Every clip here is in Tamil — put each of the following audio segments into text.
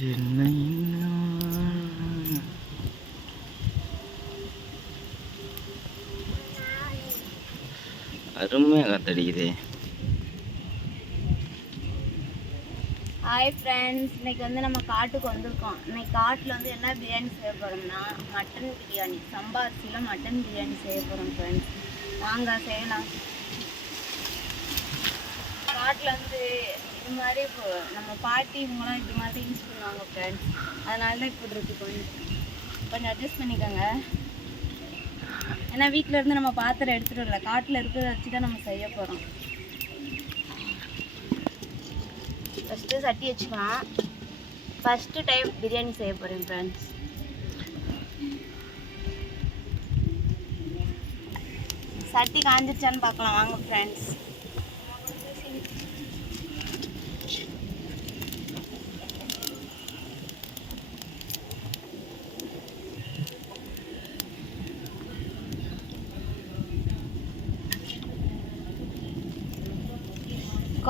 அருமையாக காத்தடிக்குதே. ஹாய் ஃப்ரெண்ட்ஸ் இன்னைக்கு வந்து நம்ம காட்டுக்கு வந்திருக்கோம். இன்னைக்கு காட்டில் வந்து என்ன பிரியாணி செய்ய போகிறோம்னா மட்டன் பிரியாணி. சம்பா அரிசியில் மட்டன் பிரியாணி செய்ய போகிறோம் ஃப்ரெண்ட்ஸ் வாங்க செய்யலாம். காட்டில் வந்து இது மாதிரி இப்போ நம்ம பாட்டி இவங்களாம் இது மாதிரி யூஸ் பண்ணுவாங்க ஃப்ரெண்ட்ஸ் அதனால தான் இப்படி இருக்கு கொஞ்சம் கொஞ்சம் அட்ஜஸ்ட் பண்ணிக்கோங்க. ஏன்னா வீட்டில் இருந்து நம்ம பாத்திரம் எடுத்துகிட்டு வரல. காட்டில் இருக்கிறத வச்சு தான் நம்ம செய்ய போகிறோம் ஃபஸ்ட்டு சட்டி வச்சுக்கலாம். ஃபஸ்ட்டு டைம் பிரியாணி செய்ய போகிறேன் ஃப்ரெண்ட்ஸ் சட்டி காஞ்சிருச்சான்னு பார்க்கலாம். வாங்க ஃப்ரெண்ட்ஸ்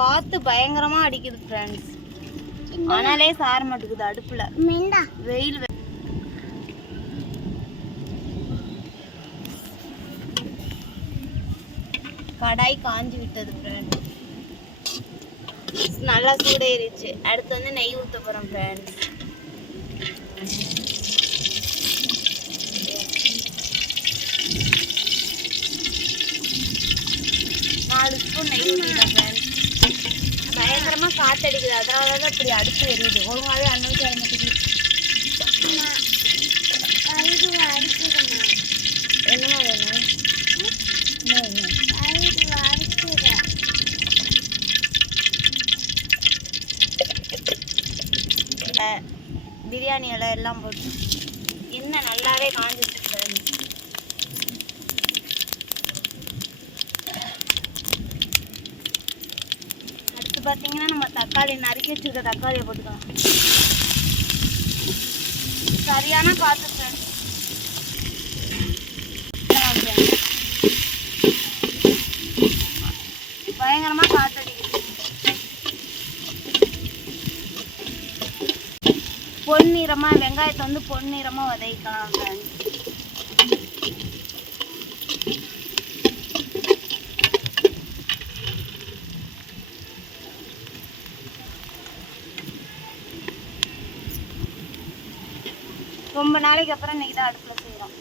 காத்து பயங்கரமா அடிக்குது ஃப்ரெண்ட்ஸ் ஆனாலே சார மாட்டேங்குது அடுப்புல. வெயில் கடாய் காஞ்சி விட்டது ஃப்ரெண்ட்ஸ் நல்லா சூடேறிச்சு. அடுத்து வந்து நெய் ஊற்ற போகிறோம் ஃப்ரெண்ட்ஸ் நாலு ஸ்பூன் நெய் ஊற்றிட்டேன் ஃப்ரெண்ட்ஸ் பயங்கரமாக காத்தடிக்குது. அதனால தான் இப்படி அடுப்பு எரியுது. ஒழுங்காகவே அண்ணன் சேர மாட்டேங்குது என்னமா வேணும்? என்ன பிரியாணி இலை எல்லாம் போட்டு. எண்ணெய் நல்லாவே காஞ்சிச்சு friends. அடுத்து பார்த்தீங்கன்னா நம்ம தக்காளி நறுக்கி வச்சிருக்க தக்காளியை போட்டுக்கலாம். சரியான காற்று ஃப்ரெண்ட்ஸ் பயங்கரமா காத்தடிக்குது பொன்னிறமா வெங்காயத்தை வந்து பொன்னிறமா வதக்கலாம் ரொம்ப நாளைக்கு அப்புறம் இன்னைக்கு தான் அடுப்பில் செய்யறோம்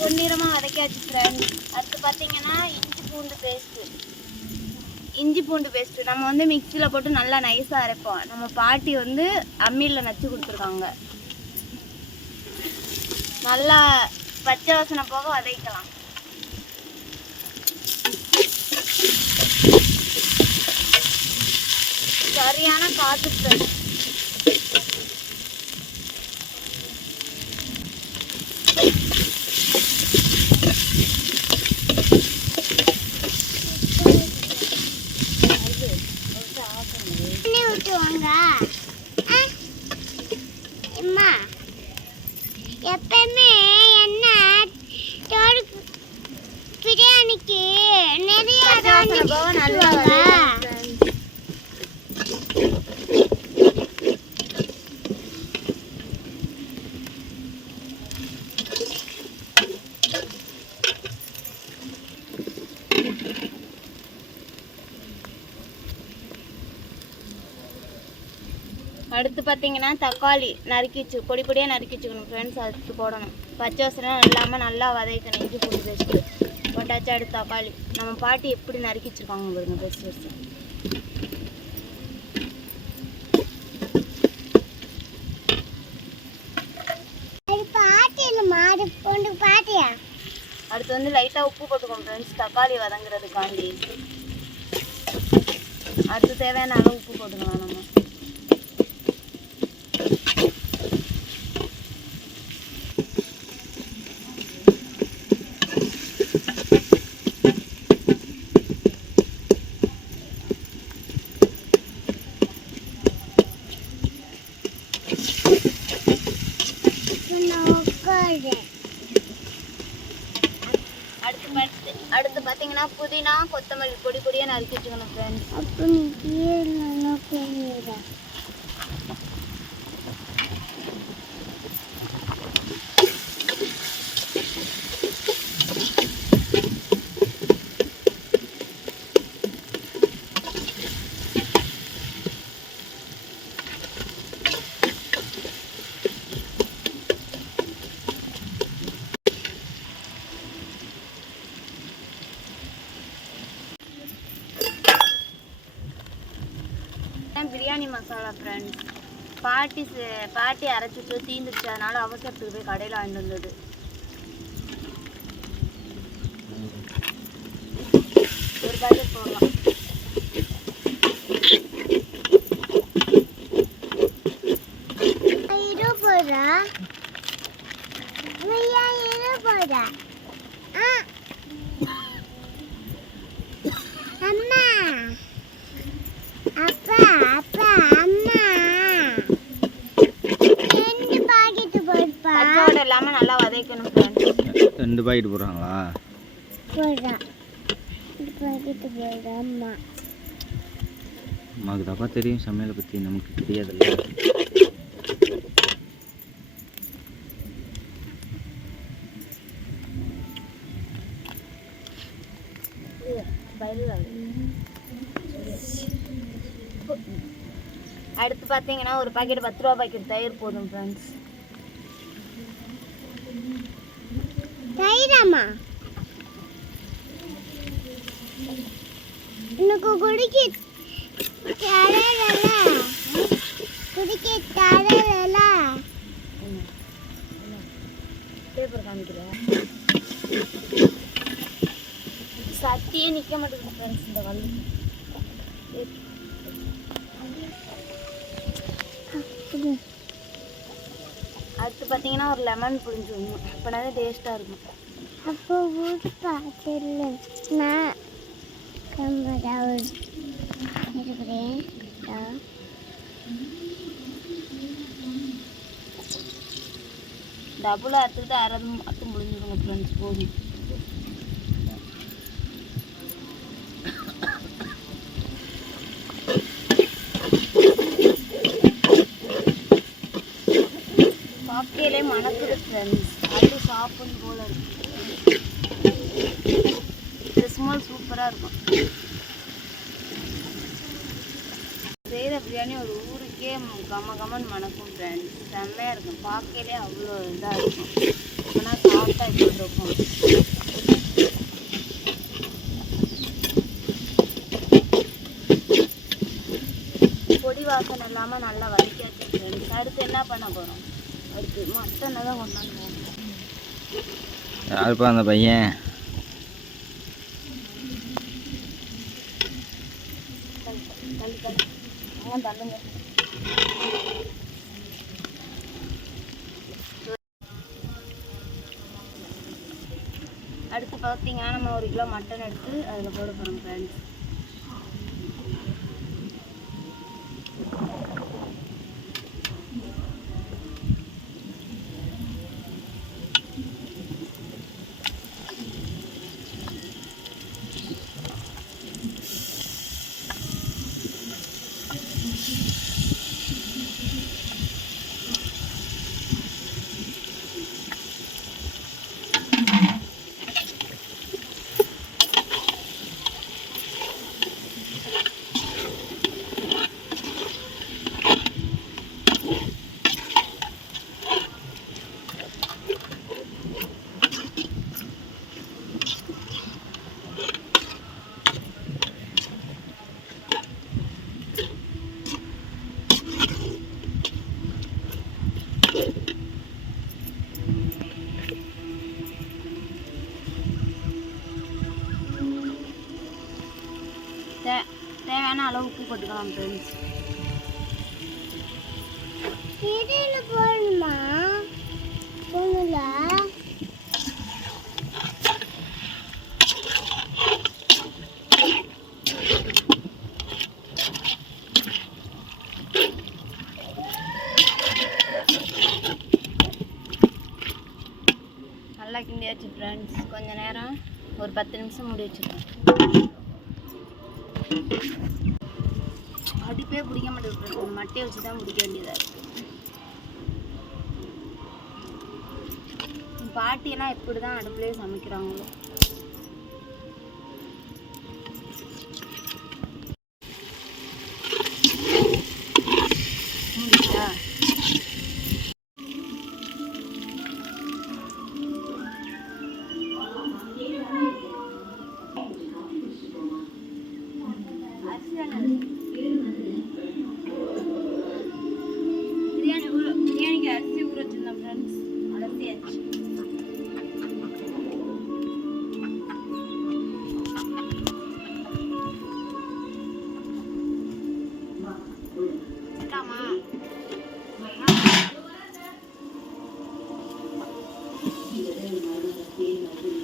பொன்னிறமாக வதக்கியாச்சு ஃப்ரெண்ட்ஸ் அடுத்து பார்த்தீங்கன்னா இஞ்சி பூண்டு பேஸ்ட்டு இஞ்சி பூண்டு பேஸ்ட்டு நம்ம வந்து மிக்சியில் போட்டு நல்லா நைஸாக அரைப்போம். நம்ம பாட்டி வந்து அம்மியில் நச்சு கொடுத்துருக்காங்க. நல்லா பச்சை வாசனை போக வதக்கலாம் சரியான காற்று ஊற்றுவாங்க அம்மா எப்பவுமே என்ன தோடு பிரியாணிக்கு நிறைய பச்சை வாசனை போக நல்லா வதக்கலாம் friends. அடுத்து பார்த்தீங்கன்னா தக்காளி நறுக்கி வச்சு பொடி பொடியாக நறுக்கி வச்சுக்கணும் ஃப்ரெண்ட்ஸ் அடுத்து போடணும். பச்சை வாசனை இல்லாமல் நல்லா வதக்கணும் இஞ்சி பூண்டு பேஸ்ட்டு போட்டாச்சு அடுத்து தக்காளி. நம்ம பாட்டி எப்படி நறுக்கி வச்சுருக்காங்க பாருங்க பொண்டு பாட்டியா? அடுத்து வந்து லைட்டாக உப்பு போட்டுக்கோங்க ஃப்ரெண்ட்ஸ் தக்காளி வதங்குறதுக்காண்டி. அடுத்து தேவையான அளவு உப்பு போட்டுக்கலாம் நம்ம. அடுத்து பார்த்து அடுத்து பார்த்தீங்கன்னா புதினா கொத்தமல்லி பொடி பொடியாக நறுக்கி வச்சுக்கணும் ஃப்ரெண்ட்ஸ் அப்போ மசாலா ஃப்ரெண்ட்ஸ் பாட்டி பாட்டி அரைச்சிட்டு தீந்துச்சு அதனால அவசரத்துக்கு போய் கடையில் வாங்கிட்டு வந்தது. ஒரு பாக்கெட் போடலாம். இரு போடா ஆ அம்மா அப்பா அப்பா அம்மா ரெண்டு பாக்கெட் போடுப்பா பச்சோட இல்லாமல் நல்லா வதக்கணும் ஃப்ரெண்ட்ஸ் ரெண்டு பாக்கெட் போடுறாங்களா? போடுறா. ரெண்டு பாக்கெட் போடுறா அம்மா. நமக்கு தப்பா தெரியும் சமையலை பற்றி நமக்கு தெரியாதுல்ல. அடுத்து பார்த்தீங்கன்னா ஒரு பாக்கெட் பத்து ரூபா பாக்கெட் தயிர் போதும் ஃப்ரெண்ட்ஸ் தைரம்மா உனக்கு குடிக்க தரல குடிக்க தரல பேப்பர் காமிக்கிறேன். சத்தியே நிற்க மாட்டேங்குது ஃப்ரெண்ட்ஸ் இந்த வள்ளி அடுத்து பார்த்தீங்கன்னா ஒரு லெமன் புழிஞ்சு விடணும் அப்படின்னா டேஸ்ட்டாக இருக்கும். அப்போ ஊடு பார்த்துல நான் கம்மதா இருக்கிறேன் டபுள் அறுத்துட்டு அரை அத்து முடிஞ்சிருங்க ஃப்ரெண்ட்ஸ் போதும். சாப்பிட்டே மணக்குது ஃப்ரெண்ட்ஸ் சாப்பிடும் போல இருக்கும் இந்த ஸ்மெல் சூப்பராக இருக்கும். செய்கிற பிரியாணி ஒரு ஊருக்கே கம கமன்னு மணக்கும் ஃப்ரெண்ட் செம்மையாக இருக்கும். பார்க்கலே அவ்வளோ இதாக இருக்கும். ஆனால் சாப்பிட்டா இப்படி இருக்கும்? பொடி வாசனை இல்லாமல் நல்லா வதக்கியாச்சு ஃப்ரெண்ட்ஸ் அடுத்து என்ன பண்ண போகிறோம் அடுத்து மட்டனை தான் கொண்டாந்து போகணும். யாருப்பா அந்த பையன்? அதெல்லாம் அடுத்து பார்த்தீங்கன்னா நம்ம ஒரு கிலோ மட்டன் எடுத்து அதில் போட போகிறோம் ஃப்ரெண்ட்ஸ் தே தேவையான அளவு உப்பு போட்டுக்கலாம் ஃப்ரெண்ட்ஸ் இடையில போடணுமா? போகல நல்லா கிண்டியாச்சு ஃப்ரெண்ட்ஸ் கொஞ்ச நேரம் ஒரு பத்து நிமிஷம் மூடி வச்சுருக்கேன் அடுப்பே பிடிக்க மாட்டேங்குது. மட்டையை வச்சு தான் பிடிக்க வேண்டியதாக இருக்குது பாட்டியெல்லாம் எப்படி தான் அடுப்புலேயே சமைக்கிறாங்களோ. Đừng nói?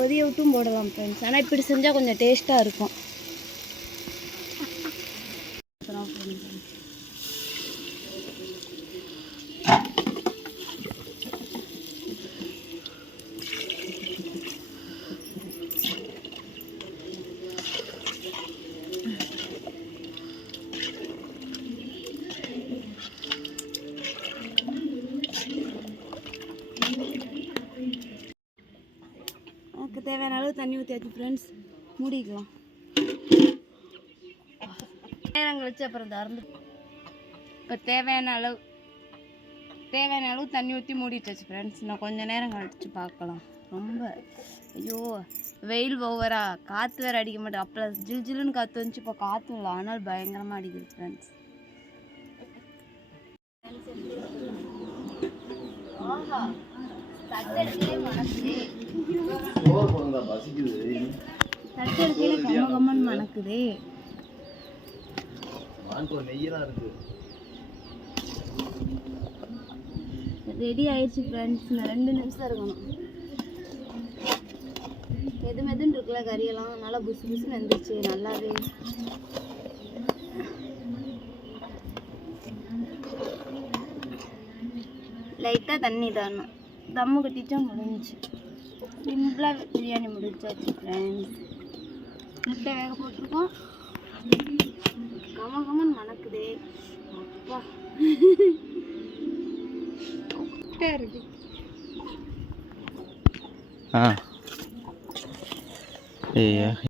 கொதிய விட்டும் போடலாம் ஃப்ரெண்ட்ஸ் ஆனால் இப்படி செஞ்சால் கொஞ்சம் டேஸ்ட்டாக இருக்கும் அப்புறம் friends. எனக்கு தேவையான அளவு தண்ணி ஊற்றியாச்சு ஃப்ரெண்ட்ஸ் மூடிக்கலாம். நேரம் கழிச்சு அப்புறம் திறந்து இப்போ தேவையான அளவு தேவையான அளவு தண்ணி ஊற்றி மூடிட்டாச்சு ஃப்ரெண்ட்ஸ் நான் கொஞ்சம் நேரம் கழிச்சு பார்க்கலாம். ரொம்ப ஐயோ வெயில் ஓவரா காற்று வேறு அடிக்க மாட்டேன் அப்போ ஜில் ஜில்லுன்னு காற்று வந்துச்சு. இப்போ காற்று இல்லை. ஆனால் பயங்கரமாக அடிக்குது ஃப்ரெண்ட்ஸ் ஆஹா. தட்டெடுக்கவே மனசு தட்டு எடுக்கையில கம்ம கம்மன்னு மணக்குதே. ரெடி ஆயிடுச்சு ஃப்ரெண்ட்ஸ் நான் ரெண்டு நிமிஷம் இருக்கணும். மெது மெதுன்னு இருக்குல்ல கறியெல்லாம். நல்லா புசு புசுன்னு வந்துருச்சு. நல்லாவே லைட்டாக தண்ணி தரணும் தம்மு கட்டிச்சா முடிஞ்சு சிம்பிளாக பிரியாணி முடிச்சாச்சு ஃப்ரெண்ட்ஸ் முட்டை வேக போட்டிருக்கோம். கம கமன் மணக்குதே. அப்பா. முட்டை இருக்கு. ஆ. ஏய்யா